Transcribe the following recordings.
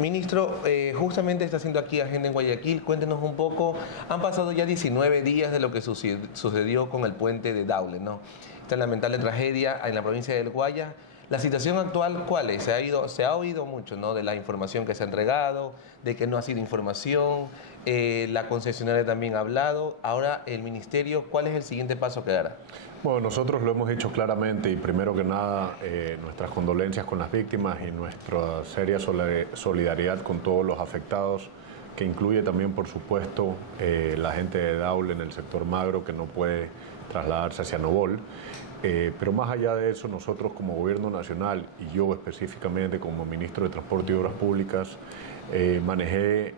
Ministro, justamente está haciendo aquí agenda en Guayaquil. Cuéntenos un poco. Han pasado ya 19 días de lo que sucedió con el puente de Daule, ¿no? Esta lamentable tragedia en la provincia del Guayas. La situación actual, ¿cuál es? Se ha oído mucho, ¿no? De la información que se ha entregado, de que no ha sido información, la concesionaria también ha hablado. Ahora, el Ministerio, ¿cuál es el siguiente paso que dará? Bueno, nosotros lo hemos dicho claramente y primero que nada, nuestras condolencias con las víctimas y nuestra seria solidaridad con todos los afectados, que incluye también, por supuesto, la gente de Daule en el sector Magro que no puede trasladarse hacia Novol. Pero más allá de eso, nosotros como Gobierno Nacional y yo específicamente como Ministro de Transporte y Obras Públicas manejé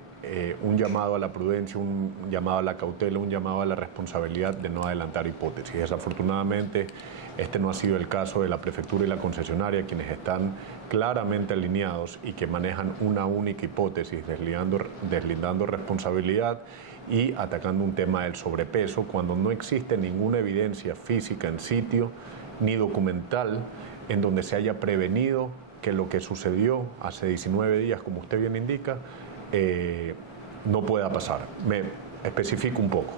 un llamado a la prudencia, un llamado a la cautela, un llamado a la responsabilidad de no adelantar hipótesis. Desafortunadamente, este no ha sido el caso de la Prefectura y la concesionaria, quienes están claramente alineados y que manejan una única hipótesis, deslindando responsabilidad y atacando un tema del sobrepeso cuando no existe ninguna evidencia física en sitio ni documental en donde se haya prevenido que lo que sucedió hace 19 días, como usted bien indica, no pueda pasar. Me especifico un poco.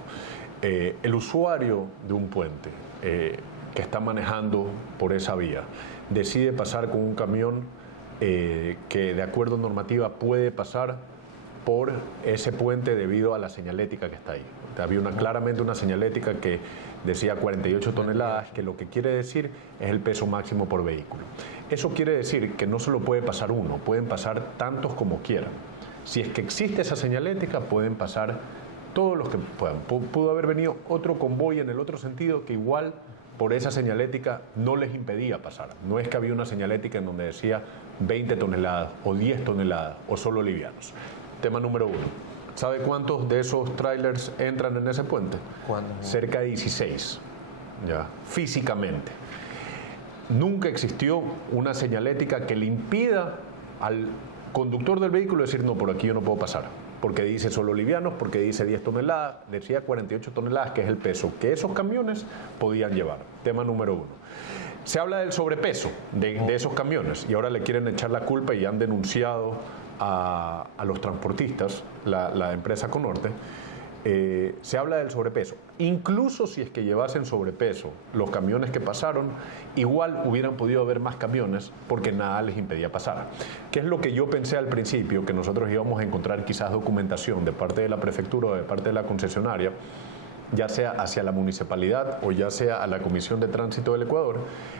El usuario de un puente que está manejando por esa vía decide pasar con un camión que de acuerdo a normativa puede pasar por ese puente debido a la señalética que está ahí. Había claramente una señalética que decía 48 toneladas, que lo que quiere decir es el peso máximo por vehículo. Eso quiere decir que no solo puede pasar uno, pueden pasar tantos como quieran. Si es que existe esa señalética, pueden pasar todos los que puedan. Pudo haber venido otro convoy en el otro sentido que igual por esa señalética no les impedía pasar. No es que había una señalética en donde decía 20 toneladas o 10 toneladas o solo livianos. Tema número 1. ¿Sabe cuántos de esos trailers entran en ese puente? ¿Cuántos? Cerca de 16, ya, físicamente. Nunca existió una señalética que le impida al conductor del vehículo decir, no, por aquí yo no puedo pasar, porque dice solo livianos, porque dice 10 toneladas, decía 48 toneladas, que es el peso que esos camiones podían llevar. Tema número 1. Se habla del sobrepeso de esos camiones y ahora le quieren echar la culpa y han denunciado a los transportistas, la empresa Conorte. Se habla del sobrepeso. Incluso si es que llevasen sobrepeso los camiones que pasaron, igual hubieran podido haber más camiones porque nada les impedía pasar. ¿Qué es lo que yo pensé al principio? Que nosotros íbamos a encontrar quizás documentación de parte de la prefectura o de parte de la concesionaria, ya sea hacia la municipalidad o ya sea a la Comisión de Tránsito del Ecuador,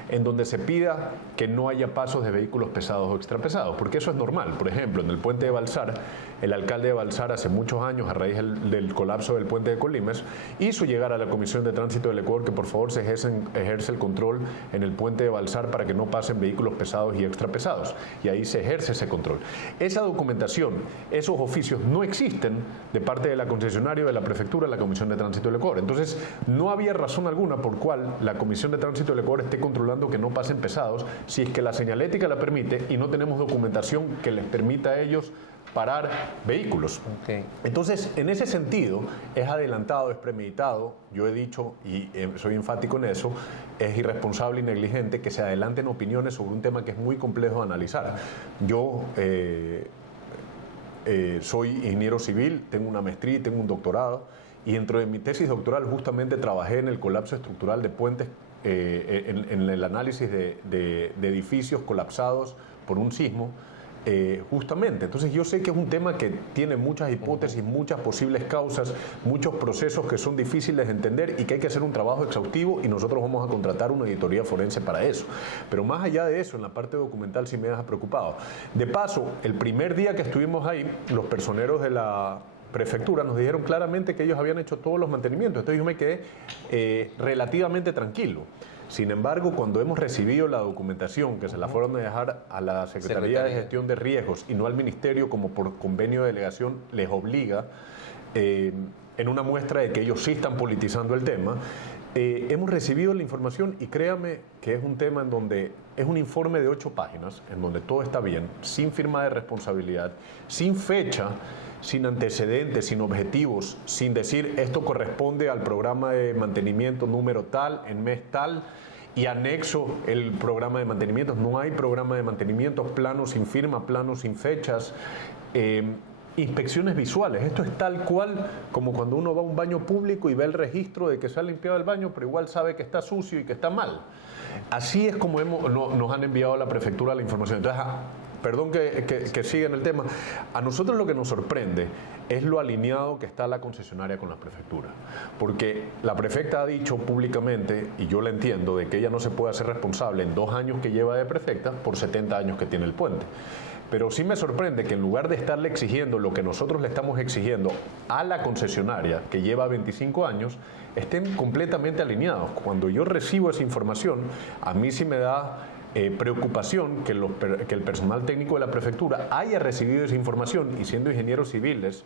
en donde se pida que no haya pasos de vehículos pesados o extrapesados, porque eso es normal. Por ejemplo, en el puente de Balsar, el alcalde de Balsar hace muchos años, a raíz del colapso del puente de Colimes, hizo llegar a la Comisión de Tránsito del Ecuador que por favor se ejerce el control en el puente de Balsar para que no pasen vehículos pesados y extrapesados, y ahí se ejerce ese control. Esa documentación, esos oficios no existen de parte de la concesionaria, de la prefectura, de la Comisión de Tránsito del Ecuador. Entonces, no había razón alguna por cual la Comisión de Tránsito del Ecuador esté controlando que no pasen pesados si es que la señalética la permite y no tenemos documentación que les permita a ellos parar vehículos. Okay. Entonces, en ese sentido, es adelantado, es premeditado. Yo he dicho, y soy enfático en eso, es irresponsable y negligente que se adelanten opiniones sobre un tema que es muy complejo de analizar. Yo soy ingeniero civil, tengo una maestría y tengo un doctorado, y dentro de mi tesis doctoral justamente trabajé en el colapso estructural de puentes, en el análisis de edificios colapsados por un sismo, justamente. Entonces yo sé que es un tema que tiene muchas hipótesis, muchas posibles causas, muchos procesos que son difíciles de entender y que hay que hacer un trabajo exhaustivo, y nosotros vamos a contratar una auditoría forense para eso. Pero más allá de eso, en la parte documental sí me deja preocupado. De paso, el primer día que estuvimos ahí, los personeros de la prefectura nos dijeron claramente que ellos habían hecho todos los mantenimientos. Entonces yo me quedé relativamente tranquilo. Sin embargo, cuando hemos recibido la documentación que se la fueron a dejar a la Secretaría de Gestión de Riesgos y no al Ministerio, como por convenio de delegación les obliga, en una muestra de que ellos sí están politizando el tema, hemos recibido la información y créame que es un tema en donde es un informe de 8 páginas, en donde todo está bien, sin firma de responsabilidad, sin fecha, sin antecedentes, sin objetivos, sin decir esto corresponde al programa de mantenimiento número tal, en mes tal, y anexo el programa de mantenimiento. No hay programa de mantenimiento, planos sin firma, planos sin fechas. Inspecciones visuales, esto es tal cual como cuando uno va a un baño público y ve el registro de que se ha limpiado el baño, pero igual sabe que está sucio y que está mal. Así es como nos han enviado a la prefectura la información. Entonces, perdón que siga en el tema, a nosotros lo que nos sorprende es lo alineado que está la concesionaria con la prefectura, porque la prefecta ha dicho públicamente, y yo la entiendo, de que ella no se puede hacer responsable en 2 años que lleva de prefecta por 70 años que tiene el puente. Pero sí me sorprende que en lugar de estarle exigiendo lo que nosotros le estamos exigiendo a la concesionaria, que lleva 25 años, estén completamente alineados. Cuando yo recibo esa información, a mí sí me da preocupación que el personal técnico de la prefectura haya recibido esa información y, siendo ingenieros civiles,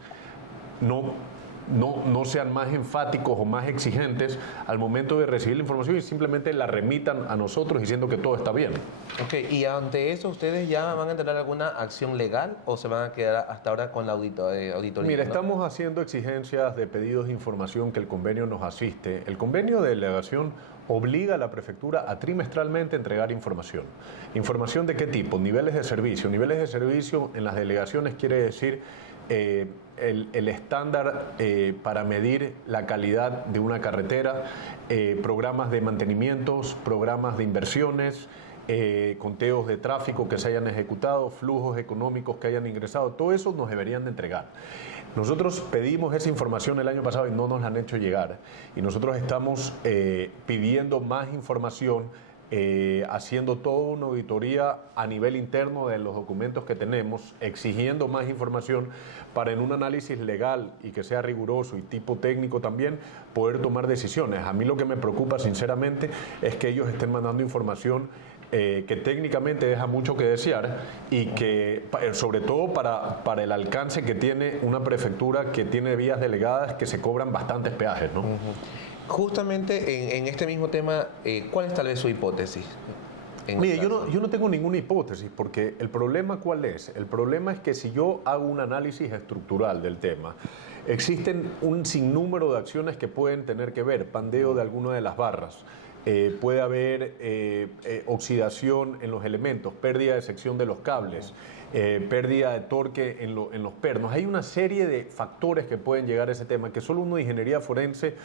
no sean más enfáticos o más exigentes al momento de recibir la información y simplemente la remitan a nosotros diciendo que todo está bien. Ok, y ante eso, ¿ustedes ya van a tener alguna acción legal o se van a quedar hasta ahora con la auditoría? Mira, ¿no? estamos haciendo exigencias de pedidos de información que el convenio nos asiste. El convenio de delegación obliga a la prefectura a trimestralmente entregar información. ¿Información de qué tipo? Niveles de servicio. Niveles de servicio en las delegaciones quiere decir el estándar para medir la calidad de una carretera, programas de mantenimientos, programas de inversiones, conteos de tráfico que se hayan ejecutado, flujos económicos que hayan ingresado, todo eso nos deberían de entregar. Nosotros pedimos esa información el año pasado y no nos la han hecho llegar, y nosotros estamos pidiendo más información, haciendo toda una auditoría a nivel interno de los documentos que tenemos, exigiendo más información para, en un análisis legal y que sea riguroso y tipo técnico también, poder tomar decisiones. A mí lo que me preocupa sinceramente es que ellos estén mandando información que técnicamente deja mucho que desear y que, sobre todo para el alcance que tiene una prefectura que tiene vías delegadas que se cobran bastantes peajes, ¿no? Justamente en este mismo tema, ¿cuál es tal vez su hipótesis? Mire, yo no tengo ninguna hipótesis, porque el problema, ¿cuál es? El problema es que si yo hago un análisis estructural del tema, existen un sinnúmero de acciones que pueden tener que ver, pandeo de alguna de las barras, puede haber oxidación en los elementos, pérdida de sección de los cables, pérdida de torque en los pernos. Hay una serie de factores que pueden llegar a ese tema que solo una ingeniería forense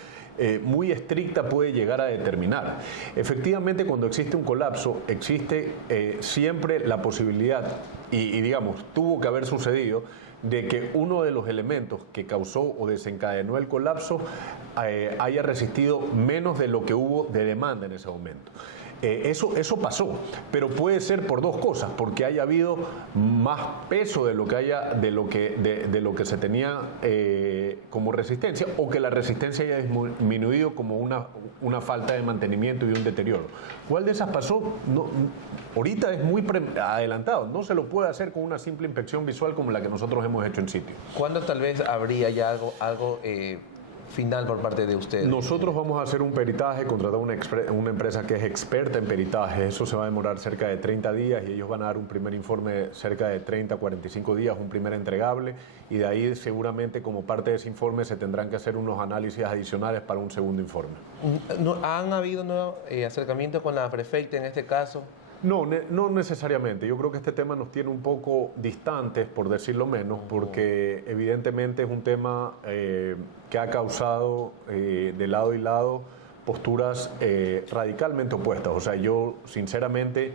muy estricta puede llegar a determinar. Efectivamente, cuando existe un colapso, existe siempre la posibilidad, y digamos, tuvo que haber sucedido, de que uno de los elementos que causó o desencadenó el colapso haya resistido menos de lo que hubo de demanda en ese momento. Eso pasó, pero puede ser por dos cosas, porque haya habido más peso de lo que se tenía como resistencia, o que la resistencia haya disminuido como una falta de mantenimiento y un deterioro. ¿Cuál de esas pasó? No, ahorita es muy adelantado, no se lo puede hacer con una simple inspección visual como la que nosotros hemos hecho en sitio. ¿Cuándo tal vez habría ya algo final por parte de ustedes? Nosotros vamos a hacer un peritaje, contratar una empresa que es experta en peritaje. Eso se va a demorar cerca de 30 días y ellos van a dar un primer informe cerca de 30 a 45 días, un primer entregable, y de ahí seguramente como parte de ese informe se tendrán que hacer unos análisis adicionales para un segundo informe. ¿Han habido nuevos acercamientos con la prefecta en este caso? No necesariamente. Yo creo que este tema nos tiene un poco distantes, por decirlo menos, porque evidentemente es un tema que ha causado de lado y lado posturas radicalmente opuestas. O sea, yo sinceramente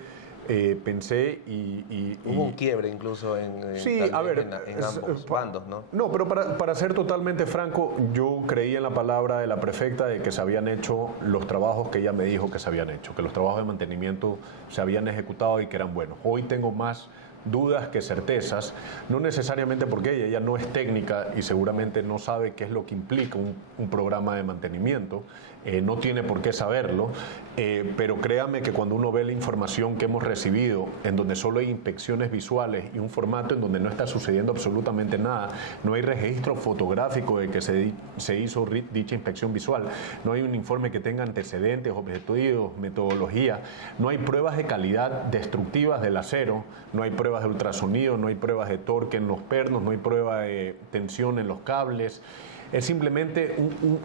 pensé y hubo un quiebre incluso en ambos bandos, ¿no? No, pero para ser totalmente franco, yo creí en la palabra de la prefecta de que se habían hecho los trabajos que ella me dijo que se habían hecho, que los trabajos de mantenimiento se habían ejecutado y que eran buenos. Hoy tengo más dudas que certezas, no necesariamente porque ella no es técnica y seguramente no sabe qué es lo que implica un programa de mantenimiento, no tiene por qué saberlo, pero créame que cuando uno ve la información que hemos recibido, en donde solo hay inspecciones visuales y un formato en donde no está sucediendo absolutamente nada, no hay registro fotográfico de que se hizo dicha inspección visual, no hay un informe que tenga antecedentes, objetivos, metodología, no hay pruebas de calidad destructivas del acero, no hay pruebas pruebas de ultrasonido, no hay pruebas de torque en los pernos, no hay prueba de tensión en los cables. Es simplemente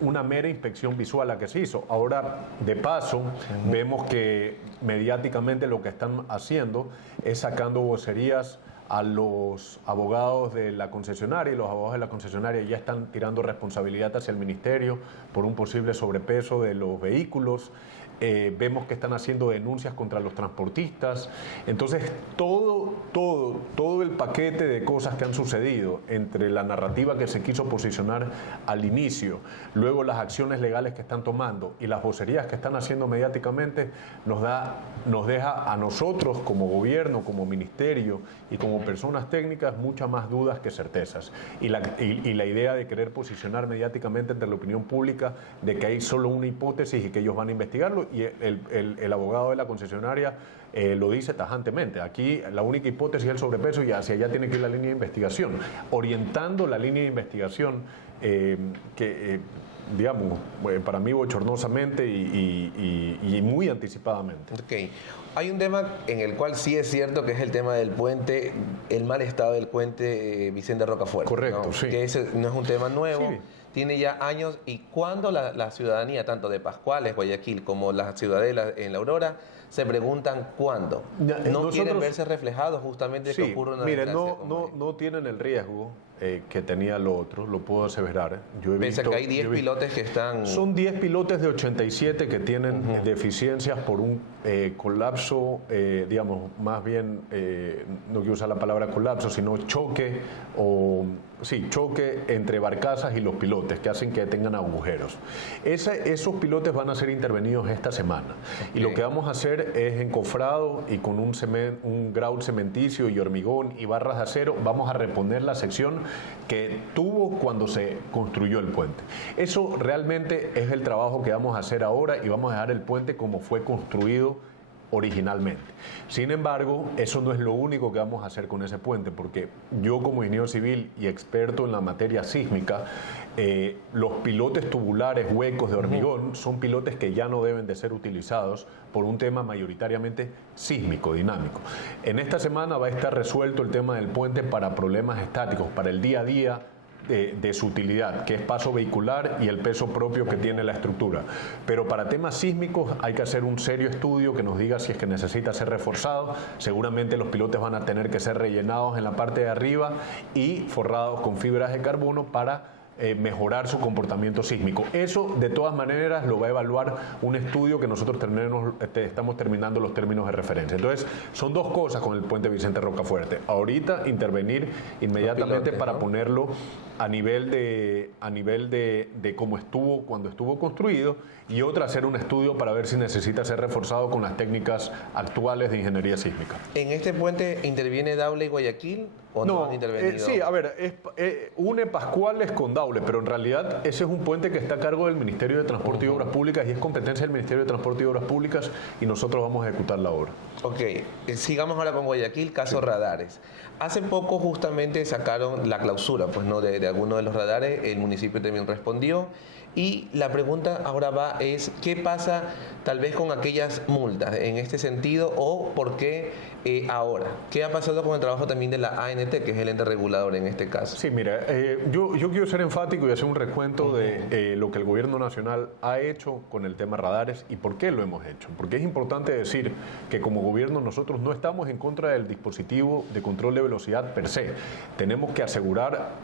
una mera inspección visual la que se hizo. Ahora, de paso, vemos que mediáticamente lo que están haciendo es sacando vocerías a los abogados de la concesionaria, y los abogados de la concesionaria ya están tirando responsabilidad hacia el ministerio por un posible sobrepeso de los vehículos. Vemos que están haciendo denuncias contra los transportistas. Entonces, todo el paquete de cosas que han sucedido entre la narrativa que se quiso posicionar al inicio, luego las acciones legales que están tomando y las vocerías que están haciendo mediáticamente, nos deja a nosotros como gobierno, como ministerio y como personas técnicas muchas más dudas que certezas. Y la idea de querer posicionar mediáticamente ante la opinión pública de que hay solo una hipótesis y que ellos van a investigarlo, y el abogado de la concesionaria lo dice tajantemente. Aquí la única hipótesis es el sobrepeso y hacia allá tiene que ir la línea de investigación, orientando la línea de investigación digamos, para mí bochornosamente y muy anticipadamente. Ok. Hay un tema en el cual sí es cierto que es el tema del puente, el mal estado del puente Vicente Rocafuerte. Correcto, ¿no? sí. Que ese no es un tema nuevo. Sí. Tiene ya años, y cuando la ciudadanía, tanto de Pascuales, Guayaquil, como las ciudadelas en La Aurora, se preguntan cuándo. No quieren verse reflejados justamente sí, que ocurre una mire, desgracia no tienen el riesgo que tenía lo otro, lo puedo aseverar. Yo he Pese visto, a que hay 10 pilotes que están... Son 10 pilotes de 87 que tienen deficiencias por un colapso, digamos, más bien, no quiero usar la palabra colapso, sino choque entre barcazas y los pilotes, que hacen que tengan agujeros. Esos pilotes van a ser intervenidos esta semana. Okay. Y lo que vamos a hacer es encofrado y con un grout cementicio y hormigón y barras de acero, vamos a reponer la sección que tuvo cuando se construyó el puente. Eso realmente es el trabajo que vamos a hacer ahora, y vamos a dejar el puente como fue construido originalmente. Sin embargo, eso no es lo único que vamos a hacer con ese puente, porque yo, como ingeniero civil y experto en la materia sísmica, los pilotes tubulares huecos de hormigón son pilotes que ya no deben de ser utilizados por un tema mayoritariamente sísmico, dinámico. En esta semana va a estar resuelto el tema del puente para problemas estáticos, para el día a día de su utilidad, que es paso vehicular y el peso propio que tiene la estructura. Pero para temas sísmicos hay que hacer un serio estudio que nos diga si es que necesita ser reforzado. Seguramente los pilotes van a tener que ser rellenados en la parte de arriba y forrados con fibras de carbono para mejorar su comportamiento sísmico. Eso, de todas maneras, lo va a evaluar un estudio que nosotros estamos terminando los términos de referencia. Entonces, son dos cosas con el puente Vicente Rocafuerte. Ahorita, intervenir inmediatamente para ponerlo a nivel de cómo estuvo cuando estuvo construido, y otra, hacer un estudio para ver si necesita ser reforzado con las técnicas actuales de ingeniería sísmica. ¿En este puente interviene Daule y Guayaquil o no han intervenido? Sí, a ver, une Pascuales con Daule, pero en realidad ese es un puente que está a cargo del Ministerio de Transporte y Obras Públicas, y es competencia del Ministerio de Transporte y Obras Públicas, y nosotros vamos a ejecutar la obra. Ok, sigamos ahora con Guayaquil, caso radares. Hace poco justamente sacaron la clausura, pues no, de algunos de los radares, el municipio también respondió, y la pregunta ahora es, ¿qué pasa tal vez con aquellas multas en este sentido, o por qué ahora? ¿Qué ha pasado con el trabajo también de la ANT, que es el ente regulador en este caso? Sí, mira, yo quiero ser enfático y hacer un recuento de lo que el gobierno nacional ha hecho con el tema radares y por qué lo hemos hecho. Porque es importante decir que como gobierno nosotros no estamos en contra del dispositivo de control de velocidad per se. Tenemos que asegurar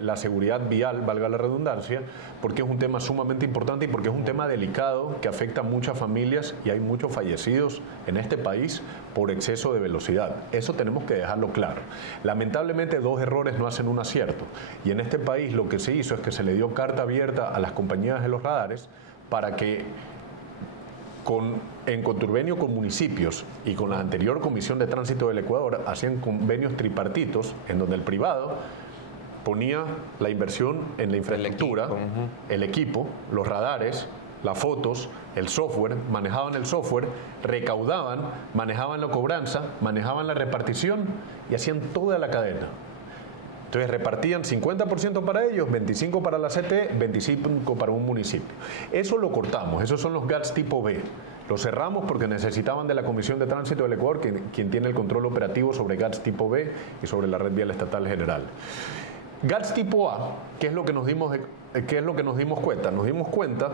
la seguridad vial, valga la redundancia, porque es un tema sumamente importante y porque es un tema delicado que afecta a muchas familias, y hay muchos fallecidos en este país por exceso de velocidad. Eso tenemos que dejarlo claro. Lamentablemente, 2 errores no hacen un acierto, y en este país lo que se hizo es que se le dio carta abierta a las compañías de los radares para que en conturbio con municipios y con la anterior Comisión de Tránsito del Ecuador hacían convenios tripartitos en donde el privado ponía la inversión en la infraestructura, el equipo, los radares, las fotos, el software, manejaban el software, recaudaban, manejaban la cobranza, manejaban la repartición y hacían toda la cadena. Entonces repartían 50% para ellos, 25% para la CTE, 25% para un municipio. Eso lo cortamos, esos son los GATS tipo B. Lo cerramos porque necesitaban de la Comisión de Tránsito del Ecuador, quien tiene el control operativo sobre GATS tipo B y sobre la red vial estatal general. GATS tipo A, ¿qué es lo que nos dimos cuenta? Nos dimos cuenta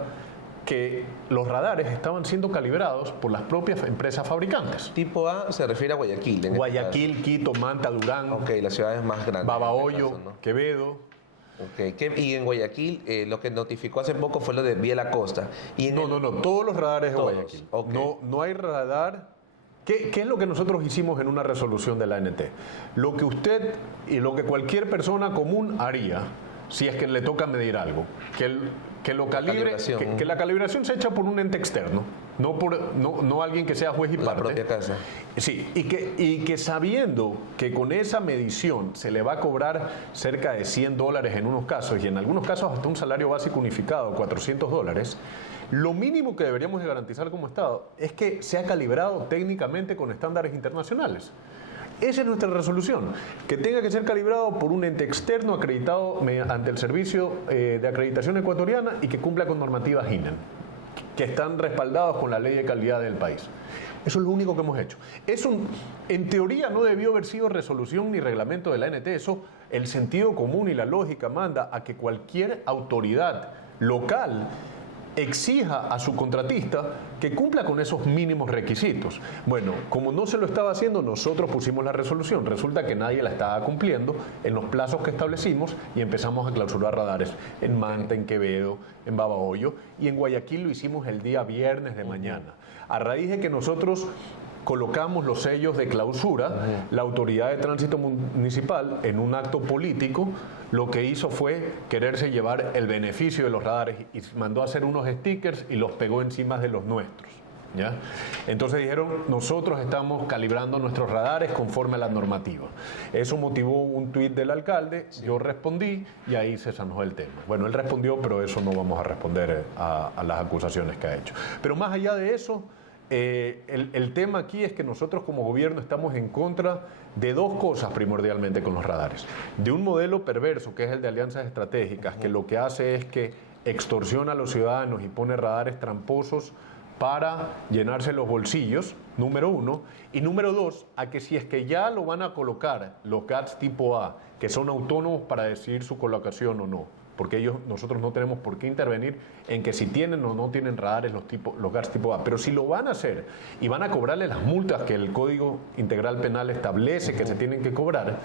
que los radares estaban siendo calibrados por las propias empresas fabricantes. Tipo A se refiere a Guayaquil. Guayaquil, Quito, Manta, Durán, Ok, las ciudades más grandes. Babahoyo, en este caso, ¿no? Quevedo. Okay. Y en Guayaquil lo que notificó hace poco fue lo de Vía La Costa. Y en No, todos los radares de Todos, Guayaquil. ok. No hay radar. ¿Qué es lo que nosotros hicimos en una resolución de la ANT? Lo que usted y lo que cualquier persona común haría si es que le toca medir algo, que lo calibre, que la calibración se echa por un ente externo, no alguien que sea juez y parte. La propia casa. Sí, y que sabiendo que con esa medición se le va a cobrar cerca de $100 en unos casos y en algunos casos hasta un salario básico unificado, $400, lo mínimo que deberíamos de garantizar como Estado es que sea calibrado técnicamente con estándares internacionales. Esa es nuestra resolución, que tenga que ser calibrado por un ente externo acreditado ante el Servicio de Acreditación Ecuatoriana y que cumpla con normativas INEN, que están respaldados con la ley de calidad del país. Eso es lo único que hemos hecho. Eso, en teoría, no debió haber sido resolución ni reglamento de la ANT. Eso, el sentido común y la lógica manda a que cualquier autoridad local exija a su contratista que cumpla con esos mínimos requisitos. Bueno, como no se lo estaba haciendo, nosotros pusimos la resolución. Resulta que nadie la estaba cumpliendo en los plazos que establecimos y empezamos a clausurar radares en Manta, en Quevedo, en Babahoyo, y en Guayaquil lo hicimos el día viernes de mañana. A raíz de que nosotros colocamos los sellos de clausura, la Autoridad de Tránsito Municipal, en un acto político, lo que hizo fue quererse llevar el beneficio de los radares y mandó a hacer unos stickers y los pegó encima de los nuestros. ¿Ya? Entonces dijeron, nosotros estamos calibrando nuestros radares conforme a la normativa. Eso motivó un tuit del alcalde, yo respondí y ahí se zanjó el tema. Bueno, él respondió, pero eso no vamos a responder a las acusaciones que ha hecho. Pero más allá de eso, el tema aquí es que nosotros como gobierno estamos en contra de dos cosas primordialmente con los radares. De un modelo perverso, que es el de alianzas estratégicas, que lo que hace es que extorsiona a los ciudadanos y pone radares tramposos para llenarse los bolsillos, número uno. Y número dos, a que si es que ya lo van a colocar los GATS tipo A, que son autónomos para decidir su colocación o no, porque nosotros no tenemos por qué intervenir en que si tienen o no tienen radares los GATS tipo A, pero si lo van a hacer y van a cobrarle las multas que el Código Integral Penal establece que se tienen que cobrar,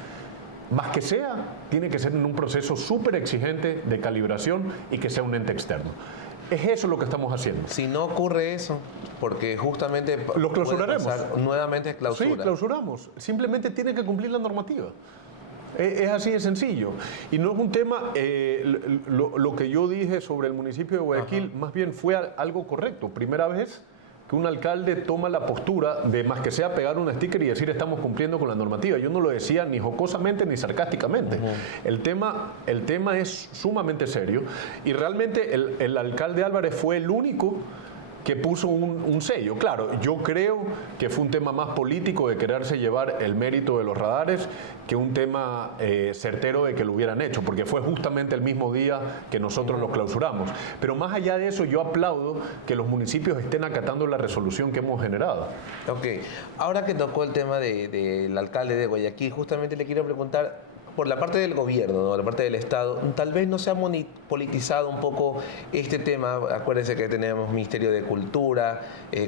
más que sea, tiene que ser en un proceso súper exigente de calibración y que sea un ente externo. Es eso lo que estamos haciendo. Si no ocurre eso, porque justamente lo clausuraremos. Nuevamente clausura. Sí, clausuramos. Simplemente tiene que cumplir la normativa. Es así de sencillo. Y no es un tema, lo que yo dije sobre el municipio de Guayaquil, más bien fue algo correcto. Primera vez que un alcalde toma la postura de más que sea pegar un sticker y decir estamos cumpliendo con la normativa. Yo no lo decía ni jocosamente ni sarcásticamente. El tema es sumamente serio y realmente el alcalde Álvarez fue el único que puso un sello. Claro, yo creo que fue un tema más político de quererse llevar el mérito de los radares que un tema certero de que lo hubieran hecho, porque fue justamente el mismo día que nosotros los clausuramos. Pero más allá de eso, yo aplaudo que los municipios estén acatando la resolución que hemos generado. Ok, ahora que tocó el tema del alcalde de Guayaquil, justamente le quiero preguntar, por la parte del gobierno, ¿no? La parte del Estado, tal vez no se ha politizado un poco este tema. Acuérdense que tenemos Ministerio de Cultura,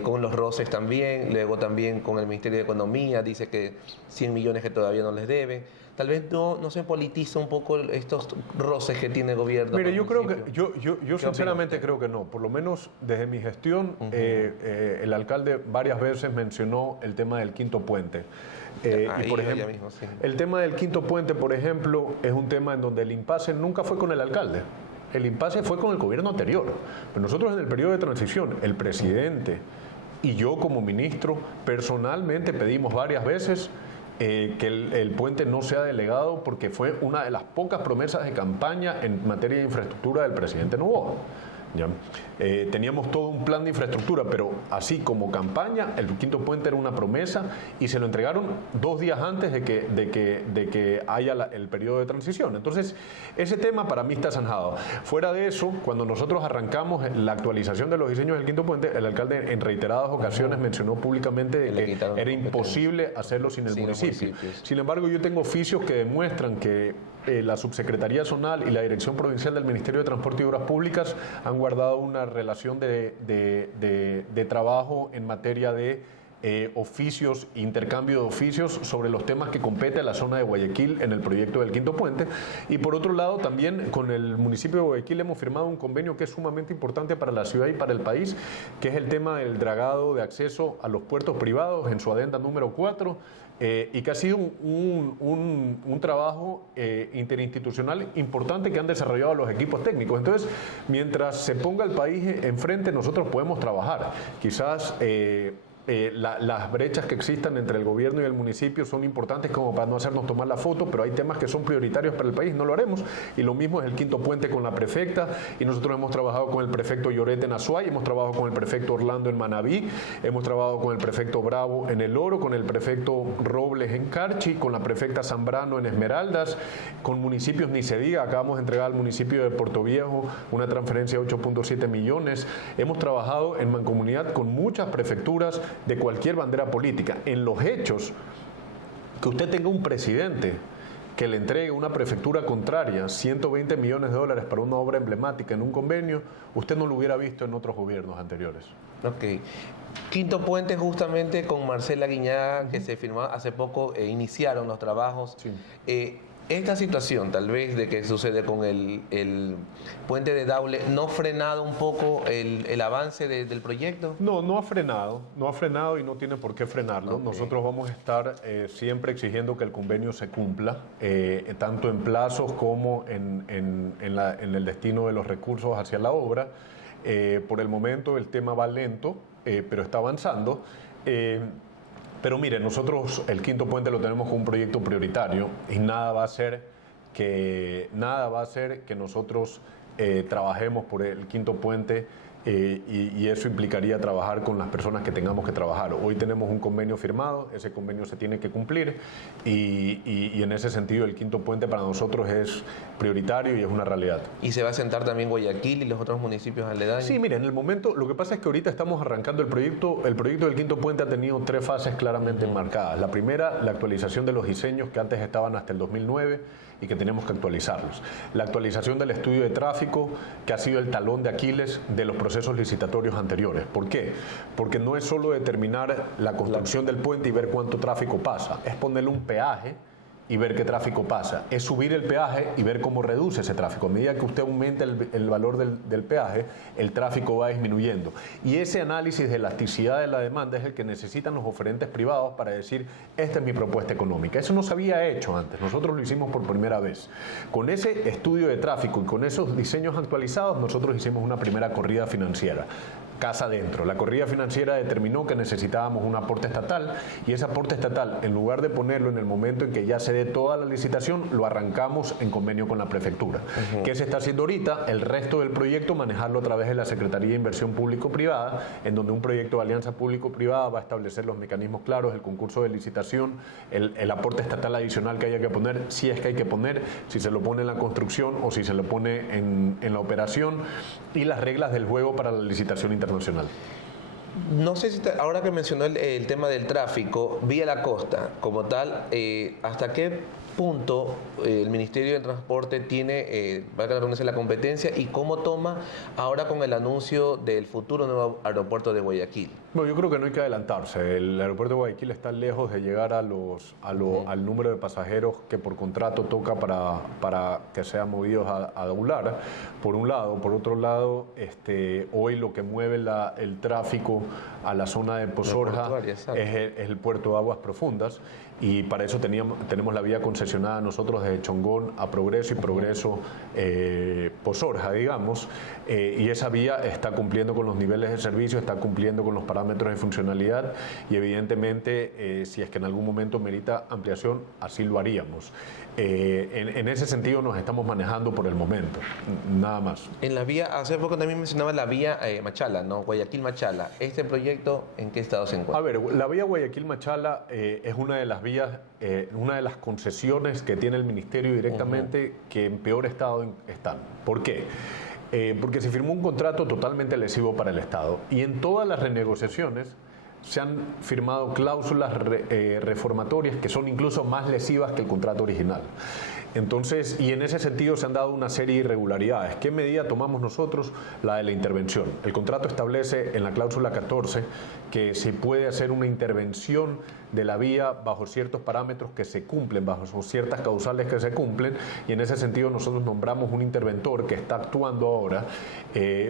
con los roces también, luego también con el Ministerio de Economía, dice que 100 millones que todavía no les deben. Tal vez no se politiza un poco estos roces que tiene el gobierno. Mire, yo creo que, yo sinceramente creo que no. Por lo menos desde mi gestión, el alcalde varias veces mencionó el tema del quinto puente. Y por ejemplo, mismo, sí. El tema del quinto puente, por ejemplo, es un tema en donde el impasse nunca fue con el alcalde. El impasse fue con el gobierno anterior. Pero nosotros en el periodo de transición, el presidente y yo como ministro personalmente pedimos varias veces que el puente no sea delegado porque fue una de las pocas promesas de campaña en materia de infraestructura del presidente Noboa. ¿ya? Teníamos todo un plan de infraestructura, pero así como campaña, el quinto puente era una promesa y se lo entregaron 2 días antes de que haya el periodo de transición. Entonces, ese tema para mí está zanjado. Fuera de eso, cuando nosotros arrancamos la actualización de los diseños del quinto puente, el alcalde en reiteradas ocasiones mencionó públicamente de que era imposible hacerlo sin el municipio. Sin embargo, yo tengo oficios que demuestran que la Subsecretaría Zonal y la Dirección Provincial del Ministerio de Transporte y Obras Públicas han guardado una relación de trabajo en materia de oficios, intercambio de oficios sobre los temas que compete a la zona de Guayaquil en el proyecto del quinto puente. Y por otro lado, también con el municipio de Guayaquil hemos firmado un convenio que es sumamente importante para la ciudad y para el país, que es el tema del dragado de acceso a los puertos privados en su adenda número 4. Y que ha sido un trabajo interinstitucional importante que han desarrollado los equipos técnicos. Entonces, mientras se ponga el país enfrente, nosotros podemos trabajar. Quizás las brechas que existan entre el gobierno y el municipio son importantes como para no hacernos tomar la foto, pero hay temas que son prioritarios para el país, no lo haremos. Y lo mismo es el quinto puente con la prefecta, y nosotros hemos trabajado con el prefecto Lloret en Azuay, hemos trabajado con el prefecto Orlando en Manabí, hemos trabajado con el prefecto Bravo en El Oro, con el prefecto Robles en Carchi, con la prefecta Zambrano en Esmeraldas, con municipios ni se diga. Acabamos de entregar al municipio de Puerto Viejo una transferencia de 8.7 millones. Hemos trabajado en mancomunidad con muchas prefecturas de cualquier bandera política. En los hechos, que usted tenga un presidente que le entregue a una prefectura contraria 120 millones de dólares para una obra emblemática en un convenio, usted no lo hubiera visto en otros gobiernos anteriores. Ok. Quinto puente, justamente con Marcela Guiñaga, que se firmó hace poco, iniciaron los trabajos. Sí. Esta situación, tal vez, de que sucede con el puente de Daule, ¿no ha frenado un poco el avance del proyecto? No ha frenado y no tiene por qué frenarlo. Okay. Nosotros vamos a estar siempre exigiendo que el convenio se cumpla, tanto en plazos como en el destino de los recursos hacia la obra. Por el momento el tema va lento, pero está avanzando. Pero mire, nosotros el quinto puente lo tenemos como un proyecto prioritario y nada va a hacer que nosotros trabajemos por el quinto puente y eso implicaría trabajar con las personas que tengamos que trabajar. Hoy tenemos un convenio firmado, ese convenio se tiene que cumplir y en ese sentido el quinto puente para nosotros es prioritario y es una realidad. ¿Y se va a sentar también Guayaquil y los otros municipios aledaños? Sí, mire, en el momento, lo que pasa es que ahorita estamos arrancando el proyecto del quinto puente ha tenido 3 fases claramente marcadas. La primera, la actualización de los diseños que antes estaban hasta el 2009 y que tenemos que actualizarlos. La actualización del estudio de tráfico, que ha sido el talón de Aquiles de los procesos licitatorios anteriores. ¿Por qué? Porque no es solo determinar la construcción del puente y ver cuánto tráfico pasa, es ponerle un peaje y ver qué tráfico pasa, es subir el peaje y ver cómo reduce ese tráfico. A medida que usted aumenta el valor del peaje, el tráfico va disminuyendo. Y ese análisis de elasticidad de la demanda es el que necesitan los oferentes privados para decir, esta es mi propuesta económica. Eso no se había hecho antes, nosotros lo hicimos por primera vez. Con ese estudio de tráfico y con esos diseños actualizados, nosotros hicimos una primera corrida financiera. Casa adentro. La corrida financiera determinó que necesitábamos un aporte estatal y ese aporte estatal, en lugar de ponerlo en el momento en que ya se dé toda la licitación, lo arrancamos en convenio con la prefectura. ¿Qué se está haciendo ahorita? El resto del proyecto manejarlo a través de la Secretaría de Inversión Público-Privada, en donde un proyecto de alianza público-privada va a establecer los mecanismos claros, el concurso de licitación, el aporte estatal adicional que haya que poner, si es que hay que poner, si se lo pone en la construcción o si se lo pone en la operación, y las reglas del juego para la licitación internacional. No sé si ahora que mencionó el tema del tráfico, vía la costa como tal, ¿hasta qué punto el Ministerio de Transporte tiene, valga la redundancia, la competencia y cómo toma ahora con el anuncio del futuro nuevo aeropuerto de Guayaquil? Bueno, yo creo que no hay que adelantarse. El aeropuerto de Guayaquil está lejos de llegar al número de pasajeros que por contrato toca para que sean movidos a Daular, por un lado. Por otro lado, hoy lo que mueve el tráfico a la zona de Pozorja es el puerto de aguas profundas. y para eso tenemos la vía concesionada nosotros desde Chongón a Progreso y Progreso Pozorja, digamos, y esa vía está cumpliendo con los niveles de servicio, está cumpliendo con los parámetros de funcionalidad y evidentemente si es que en algún momento merita ampliación, así lo haríamos. En ese sentido nos estamos manejando por el momento, nada más. En la vía, hace poco también mencionaba la vía Machala, ¿no? Guayaquil-Machala. ¿Este proyecto en qué estado se encuentra? A ver, la vía Guayaquil-Machala es una de las vías, una de las concesiones que tiene el Ministerio directamente que en peor estado están. ¿Por qué? Porque se firmó un contrato totalmente lesivo para el Estado y en todas las renegociaciones se han firmado cláusulas reformatorias que son incluso más lesivas que el contrato original. Entonces, y en ese sentido se han dado una serie de irregularidades. ¿Qué medida tomamos nosotros? La de la intervención. El contrato establece en la cláusula 14 que se puede hacer una intervención de la vía bajo ciertos parámetros que se cumplen, bajo ciertas causales que se cumplen, y en ese sentido nosotros nombramos un interventor que está actuando ahora.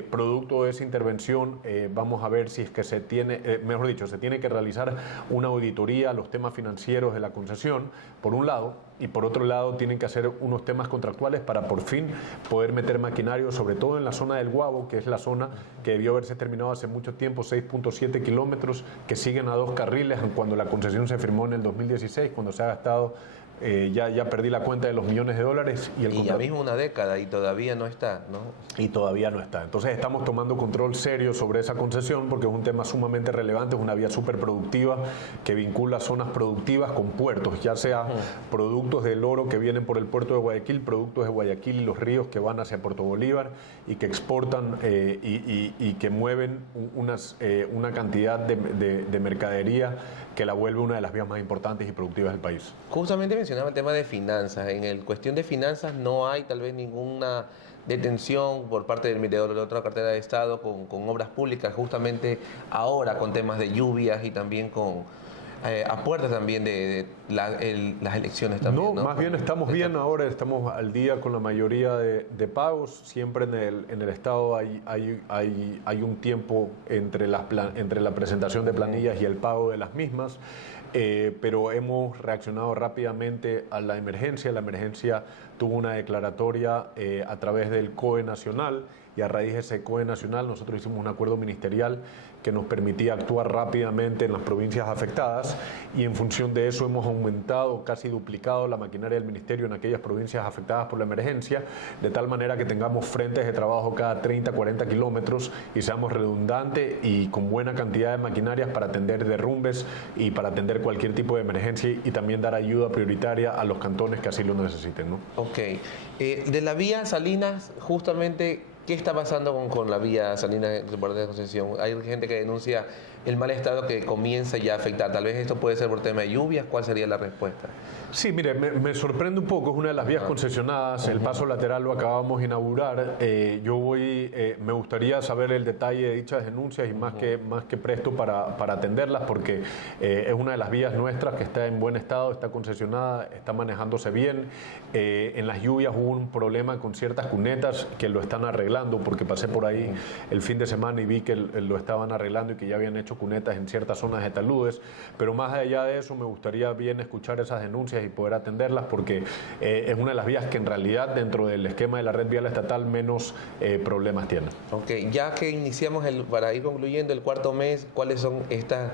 Producto de esa intervención vamos a ver si es que se tiene, mejor dicho, se tiene que realizar una auditoría a los temas financieros de la concesión, por un lado, y por otro lado tienen que hacer unos temas contractuales para por fin poder meter maquinario, sobre todo en la zona del Guabo, que es la zona que debió haberse terminado hace mucho tiempo, 6.7 kilómetros que siguen a 2 carriles cuando la concesión se firmó en el 2016, cuando se ha gastado, ya perdí la cuenta de los millones de dólares. Y ya mismo una década y todavía no está, ¿no? Y todavía no está. Entonces estamos tomando control serio sobre esa concesión porque es un tema sumamente relevante, es una vía súper productiva que vincula zonas productivas con puertos, ya sea productos del oro que vienen por el puerto de Guayaquil, productos de Guayaquil y los ríos que van hacia Puerto Bolívar y que exportan y que mueven una cantidad de mercadería que la vuelve una de las vías más importantes y productivas del país. Justamente mencionaba el tema de finanzas. En el cuestión de finanzas no hay tal vez ninguna detención por parte de otra cartera de Estado con obras públicas, justamente ahora con temas de lluvias y también con a puertas también de las elecciones también. No, más bien estamos bien ahora, estamos al día con la mayoría de pagos. Siempre en el Estado hay un tiempo entre la presentación de planillas y el pago de las mismas. Pero hemos reaccionado rápidamente a la emergencia. La emergencia tuvo una declaratoria a través del COE Nacional y a raíz de ese COE Nacional nosotros hicimos un acuerdo ministerial que nos permitía actuar rápidamente en las provincias afectadas y en función de eso hemos aumentado, casi duplicado la maquinaria del Ministerio en aquellas provincias afectadas por la emergencia, de tal manera que tengamos frentes de trabajo cada 30, 40 kilómetros y seamos redundantes y con buena cantidad de maquinarias para atender derrumbes y para atender cualquier tipo de emergencia y también dar ayuda prioritaria a los cantones que así lo necesiten, ¿no? Ok. De la vía Salinas, justamente, ¿qué está pasando con la vía Salinas de concesión? Hay gente que denuncia el mal estado que comienza ya a afectar. Tal vez esto puede ser por tema de lluvias. ¿Cuál sería la respuesta? Sí, mire, me sorprende un poco. Es una de las vías concesionadas. El paso lateral lo acabamos de inaugurar. Me gustaría saber el detalle de dichas denuncias y más que presto para atenderlas porque es una de las vías nuestras que está en buen estado, está concesionada, está manejándose bien. En las lluvias hubo un problema con ciertas cunetas que lo están arreglando porque pasé por ahí el fin de semana y vi que lo estaban arreglando y que ya habían hecho cunetas en ciertas zonas de taludes, pero más allá de eso me gustaría bien escuchar esas denuncias y poder atenderlas porque es una de las vías que en realidad dentro del esquema de la red vial estatal menos problemas tiene. Ok, ya que iniciamos para ir concluyendo el cuarto mes, ¿cuáles son estas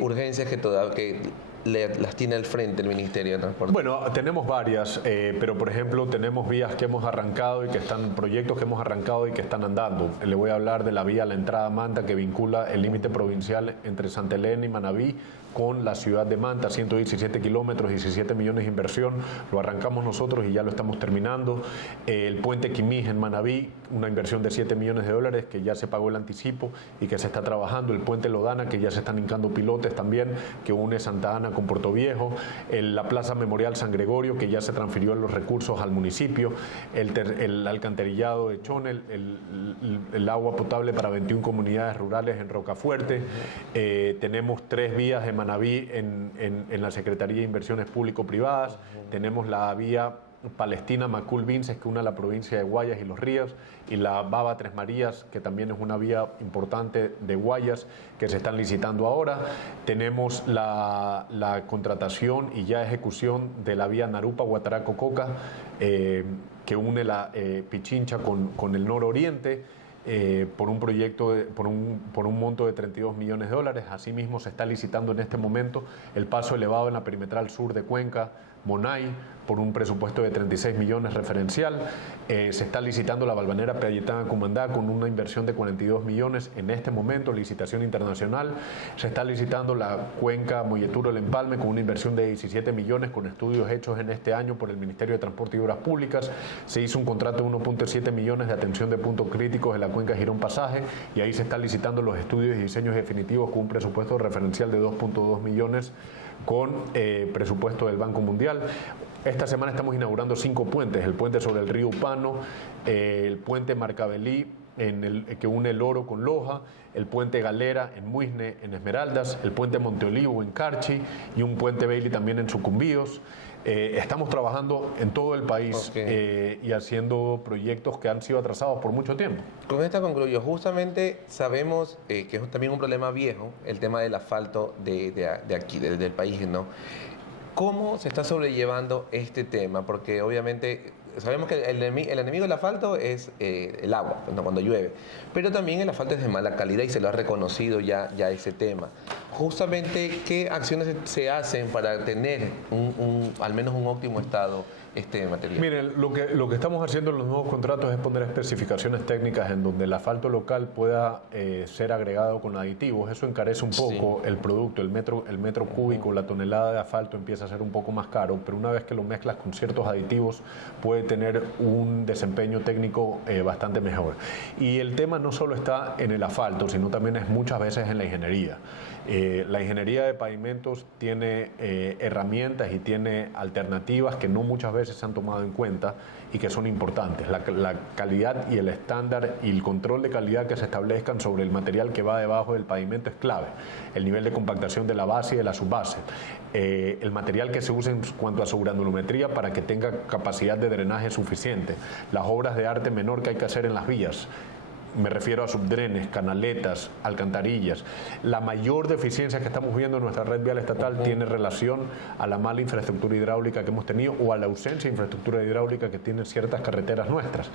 urgencias que las tiene al frente el Ministerio de Transporte? Bueno, tenemos varias, pero por ejemplo tenemos vías que hemos arrancado y que están, proyectos que hemos arrancado y que están andando. Le voy a hablar de la vía La Entrada a Manta que vincula el límite provincial entre Santa Elena y Manabí con la ciudad de Manta, 117 kilómetros, 17 millones de inversión, lo arrancamos nosotros y ya lo estamos terminando. El puente Quimij en Manabí, una inversión de 7 millones de dólares que ya se pagó el anticipo y que se está trabajando. El puente Lodana, que ya se están hincando pilotes también, que une Santa Ana con Puerto Viejo. La Plaza Memorial San Gregorio, que ya se transfirió los recursos al municipio. El alcantarillado de Chonel, el agua potable para 21 comunidades rurales en Rocafuerte. Tenemos 3 vías de Manabí en la Secretaría de Inversiones Público-Privadas. Tenemos la vía Palestina Macul Vinces, que une la provincia de Guayas y Los Ríos, y la Baba Tres Marías, que también es una vía importante de Guayas, que se están licitando ahora. Tenemos la contratación y ya ejecución de la vía Narupa-Guataraco-Coca, que une la Pichincha con el nororiente, por un proyecto, por un monto de $32 millones. Asimismo, se está licitando en este momento el paso elevado en la perimetral sur de Cuenca, Monay, por un presupuesto de 36 millones referencial. Se está licitando la Valvanera Payetana-Cumandá con una inversión de 42 millones en este momento, licitación internacional. Se está licitando la Cuenca Molleturo-El Empalme con una inversión de 17 millones con estudios hechos en este año por el Ministerio de Transporte y Obras Públicas. Se hizo un contrato de 1.7 millones de atención de puntos críticos en la Cuenca Girón Pasaje, y ahí se están licitando los estudios y diseños definitivos con un presupuesto referencial de 2.2 millones con presupuesto del Banco Mundial. Esta semana estamos inaugurando 5 puentes: el puente sobre el río Upano, el puente Marcabelí, que une el Oro con Loja, el puente Galera en Muisne, en Esmeraldas, el puente Monteolivo en Carchi y un puente Bailey también en Sucumbíos. Estamos trabajando en todo el país, y haciendo proyectos que han sido atrasados por mucho tiempo. Con esta concluyo. Justamente sabemos que es también un problema viejo el tema del asfalto de aquí, del país, ¿no? ¿Cómo se está sobrellevando este tema? Porque obviamente sabemos que el enemigo del asfalto es el agua, ¿no? Cuando llueve, pero también el asfalto es de mala calidad y se lo ha reconocido ya ese tema. Justamente, ¿qué acciones se hacen para tener al menos un óptimo estado este material? Miren, lo que estamos haciendo en los nuevos contratos es poner especificaciones técnicas en donde el asfalto local pueda ser agregado con aditivos. Eso encarece un poco el producto, el metro cúbico, la tonelada de asfalto empieza a ser un poco más caro, pero una vez que lo mezclas con ciertos aditivos puede tener un desempeño técnico bastante mejor. Y el tema no solo está en el asfalto, sino también es muchas veces en la ingeniería. La ingeniería de pavimentos tiene herramientas y tiene alternativas que no muchas veces se han tomado en cuenta y que son importantes. La calidad y el estándar y el control de calidad que se establezcan sobre el material que va debajo del pavimento es clave. El nivel de compactación de la base y de la subbase. El material que se usa en cuanto a su granulometría para que tenga capacidad de drenaje suficiente. Las obras de arte menor que hay que hacer en las vías. Me refiero a subdrenes, canaletas, alcantarillas. La mayor deficiencia que estamos viendo en nuestra red vial estatal tiene relación a la mala infraestructura hidráulica que hemos tenido o a la ausencia de infraestructura hidráulica que tienen ciertas carreteras nuestras.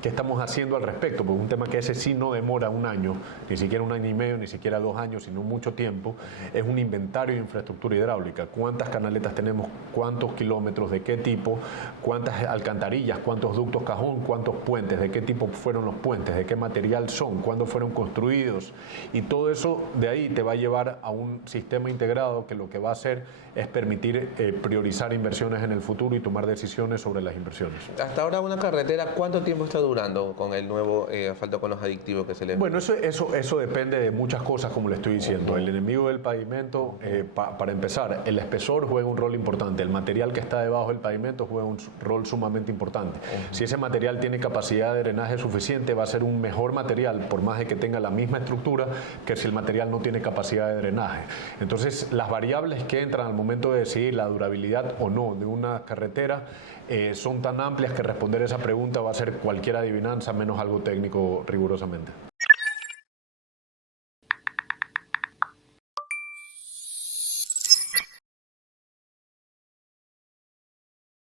¿Qué estamos haciendo al respecto? Porque un tema que ese sí no demora un año, ni siquiera un año y medio, ni siquiera 2 años, sino mucho tiempo, es un inventario de infraestructura hidráulica. ¿Cuántas canaletas tenemos? ¿Cuántos kilómetros? ¿De qué tipo? ¿Cuántas alcantarillas? ¿Cuántos ductos cajón? ¿Cuántos puentes? ¿De qué tipo fueron los puentes? ¿De qué material son, cuándo fueron construidos? Y todo eso de ahí te va a llevar a un sistema integrado que lo que va a hacer es permitir priorizar inversiones en el futuro y tomar decisiones sobre las inversiones. Hasta ahora una carretera, ¿cuánto tiempo está durando con el nuevo asfalto con los aditivos que se le... Bueno, eso depende de muchas cosas, como le estoy diciendo. El enemigo del pavimento, para empezar, el espesor juega un rol importante. El material que está debajo del pavimento juega un rol sumamente importante. Si ese material tiene capacidad de drenaje suficiente, va a ser un mejor material, por más de que tenga la misma estructura, que si el material no tiene capacidad de drenaje. Entonces, las variables que entran al momento de decidir la durabilidad o no de una carretera son tan amplias que responder esa pregunta va a ser cualquier adivinanza menos algo técnico rigurosamente.